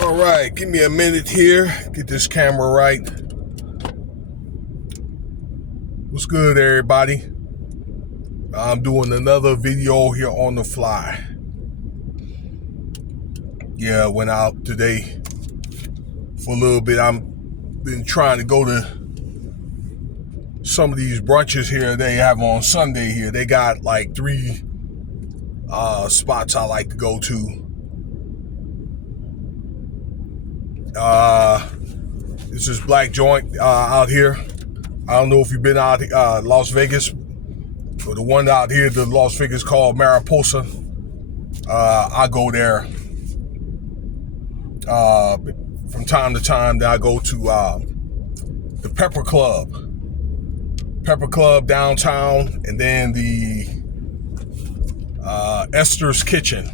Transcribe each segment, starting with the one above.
All right, give me a minute here. Get this camera right. What's good, everybody? I'm doing another video here on the fly. Yeah, went out today for a little bit. I'm been trying to go to some of these brunches here they have on Sunday here. They got like 3 spots I like to go to. This is Black Joint out here. I don't know if you've been out Las Vegas, but the one out here, the Las Vegas called Mariposa. I go there from time to time. Then I go to the Pepper Club downtown, and then the Esther's Kitchen.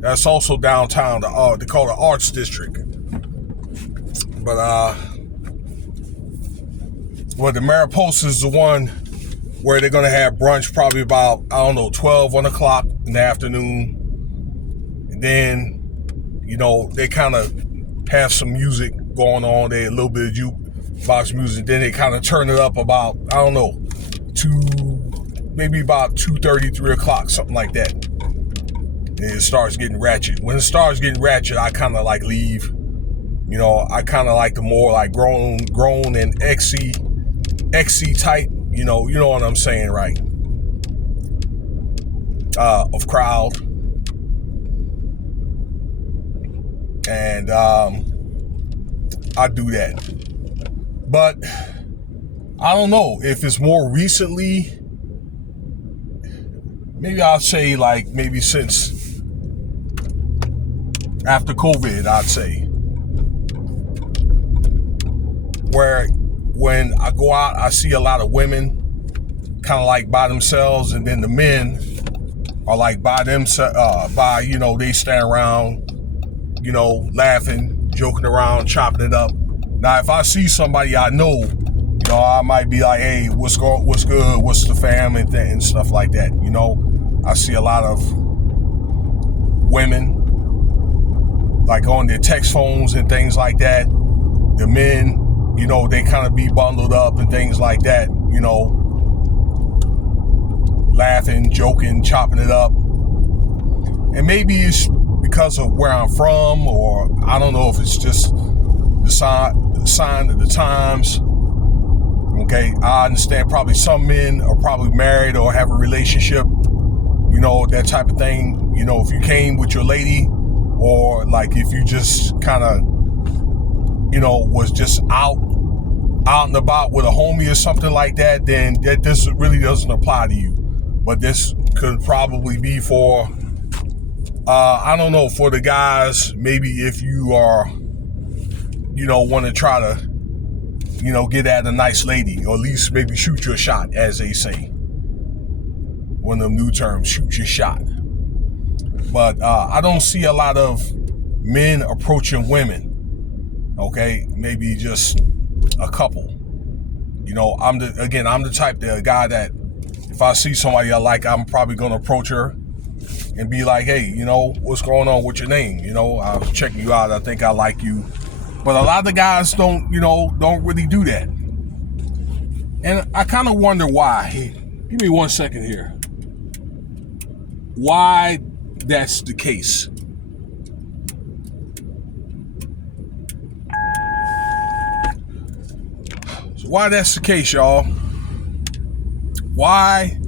That's also downtown. They call it Arts District. But the Mariposa is the one where they're going to have brunch probably about, 12, 1 o'clock in the afternoon. And then, they kind of have some music going on there, a little bit of jukebox music. Then they kind of turn it up about, maybe about 2:30, 3 o'clock, something like that. And it starts getting ratchet. When it starts getting ratchet, I kind of like leave. I kind of like the more like grown and XC type, you know what I'm saying, right? Of crowd. And I do that. But I don't know if it's more recently. Maybe I'll say maybe since after COVID, I'd say. Where when I go out, I see a lot of women kind of like by themselves, and then the men are like by themselves, they stand around, laughing, joking around, chopping it up. Now, if I see somebody I know, I might be like, hey, what's good? What's the family thing and stuff like that. I see a lot of women like on their text phones and things like that. The men, they kind of be bundled up and things like that, laughing, joking, chopping it up. And maybe it's because of where I'm from, or I don't know if it's just the sign of the times. Okay, I understand probably some men are probably married or have a relationship, that type of thing. If you came with your lady, or like if you just kind of, was just out and about with a homie or something like that, then this really doesn't apply to you. But this could probably be for, for the guys, maybe if you are, want to try to, get at a nice lady, or at least maybe shoot your shot, as they say. One of them new terms, shoot your shot. But I don't see a lot of men approaching women. Okay, maybe just a couple. I'm the type of guy that if I see somebody I like, I'm probably gonna approach her and be like, hey, what's going on with your name? I was checking you out. I think I like you. But a lot of guys don't really do that. And I kind of wonder why. Hey, give me 1 second here. Why that's the case. Why that's the case, y'all? Why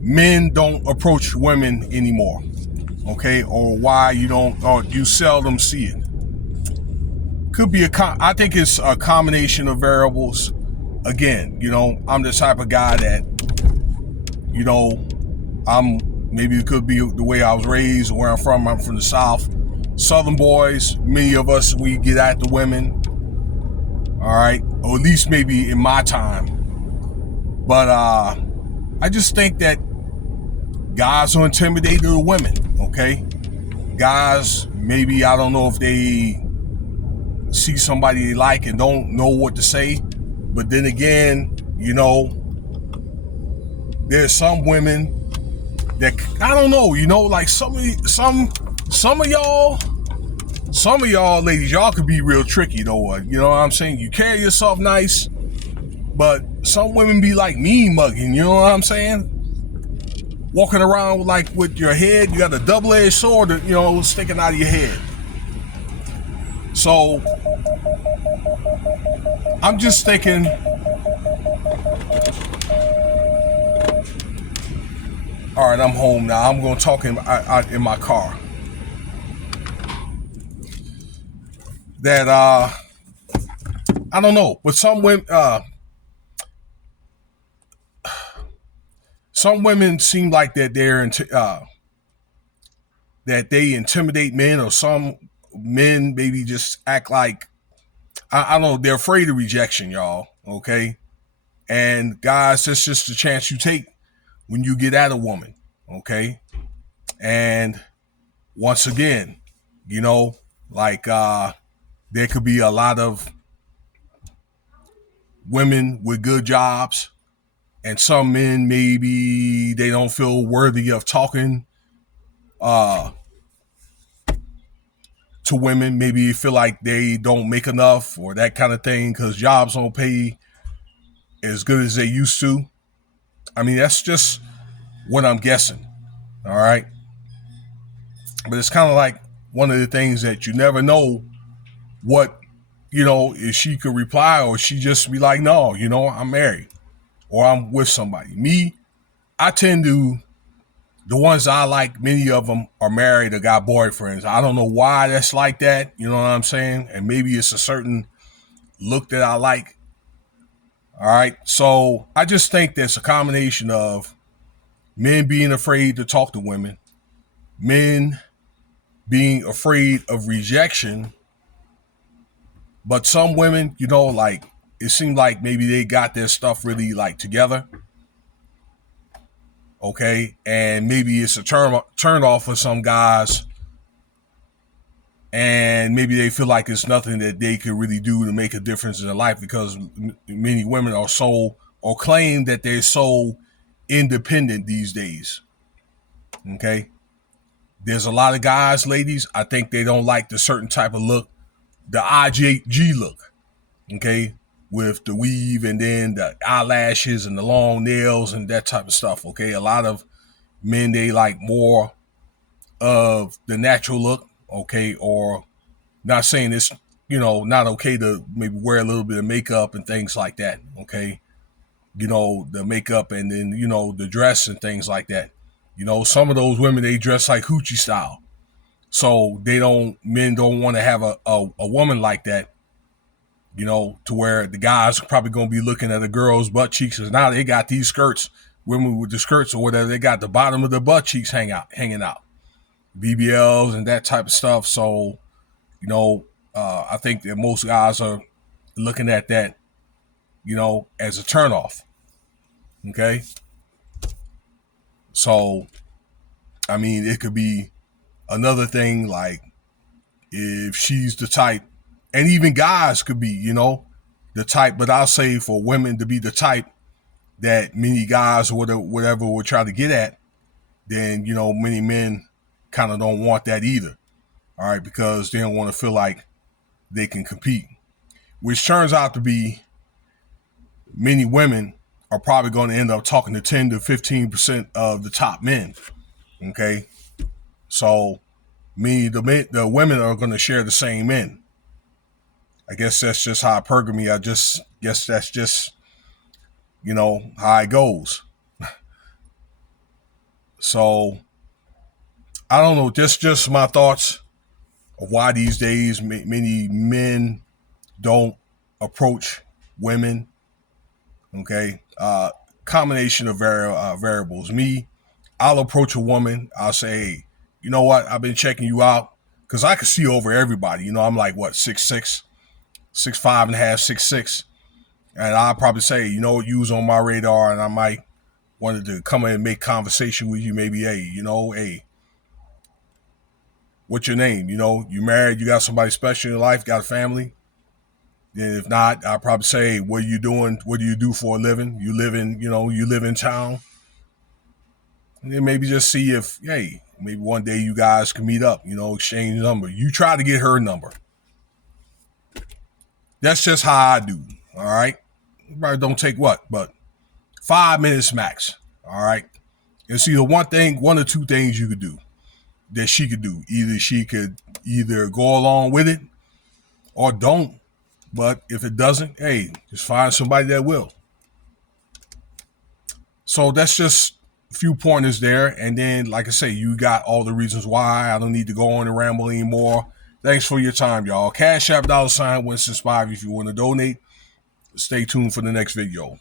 men don't approach women anymore, okay? Or why you seldom see it? Could be I think it's a combination of variables. Again, I'm the type of guy that, maybe it could be the way I was raised, where I'm from the South. Southern boys, many of us, we get at the women. All right, or at least maybe in my time. But I just think that guys are intimidated of women, okay? Guys, maybe, I don't know if they see somebody they like and don't know what to say. But then again, there's some women that, I don't know, like some of y'all Some of y'all ladies, y'all could be real tricky though. You know what I'm saying? You carry yourself nice, but some women be like mean mugging. You know what I'm saying? Walking around like with your head, you got a double-edged sword, you know, sticking out of your head. So I'm just thinking, all right, I'm home now. I'm gonna talk in my car. That I don't know, but some women seem like that that they intimidate men, or some men maybe just act like I don't know, they're afraid of rejection, y'all. Okay, and guys, that's just the chance you take when you get at a woman. Okay, and once again, you know, like there could be a lot of women with good jobs, and some men maybe they don't feel worthy of talking uh, to women. Maybe you feel like they don't make enough or that kind of thing because jobs don't pay as good as they used to. I mean, that's just what I'm guessing. All right. But it's kind of like one of the things that you never know what, you know, if she could reply or she just be like, no, you know, I'm married or I'm with somebody. Me, I tend to, the ones I like, many of them are married or got boyfriends. I don't know why that's like that. You know what I'm saying? And maybe it's a certain look that I like. All right. So I just think there's a combination of men being afraid to talk to women, men being afraid of rejection, but some women, you know, like it seemed like maybe they got their stuff really like together. Okay. And maybe it's a turn off for some guys, and maybe they feel like it's nothing that they could really do to make a difference in their life because many women are so, or claim that they're so independent these days. Okay. There's a lot of guys, ladies, I think they don't like the certain type of look, the IJG look. Okay. With the weave and then the eyelashes and the long nails and that type of stuff. Okay. A lot of men, they like more of the natural look. Okay. Or not saying it's, you know, not okay to maybe wear a little bit of makeup and things like that. Okay. You know, the makeup and then, you know, the dress and things like that. You know, some of those women, they dress like hoochie style. So men don't want to have a woman like that, you know, to where the guys are probably going to be looking at a girl's butt cheeks. Because now they got these skirts, women with the skirts or whatever, they got the bottom of the butt cheeks hanging out, BBLs and that type of stuff. So, you know, I think that most guys are looking at that, you know, as a turnoff. Okay. So, I mean, it could be another thing like if she's the type, and even guys could be, you know, the type, but I'll say for women to be the type that many guys or whatever would try to get at, then, you know, many men kind of don't want that either. All right. Because they don't want to feel like they can compete, which turns out to be many women are probably going to end up talking to 10 to 15% of the top men. Okay. So the women are going to share the same men. I guess that's just how hypergamy, I just guess that's just, you know, how it goes. So I don't know, just my thoughts of why these days many men don't approach women. Okay. Combination of variables. Me, I'll approach a woman. I'll say, hey, you know what? I've been checking you out because I can see over everybody. You know, I'm like, what, 6'6", 6'5" and a half, 6'6". And I'll probably say, you know, you was on my radar and I might wanted to come in and make conversation with you. Maybe, hey, you know, hey, what's your name? You know, you married, you got somebody special in your life, got a family. And if not, I'll probably say, hey, what are you doing? What do you do for a living? You live in town. And then maybe just see if, hey, Maybe one day you guys can meet up, exchange number. You try to get her number. That's just how I do. All right. Probably don't take but 5 minutes max. All right. It's either one or two things you could do that she could do. Either she could go along with it or don't. But if it doesn't, hey, just find somebody that will. So that's just a few pointers there. And then, like I say, you got all the reasons why. I don't need to go on and ramble anymore. Thanks for your time, y'all. Cash App $Winston5 if you want to donate. Stay tuned for the next video.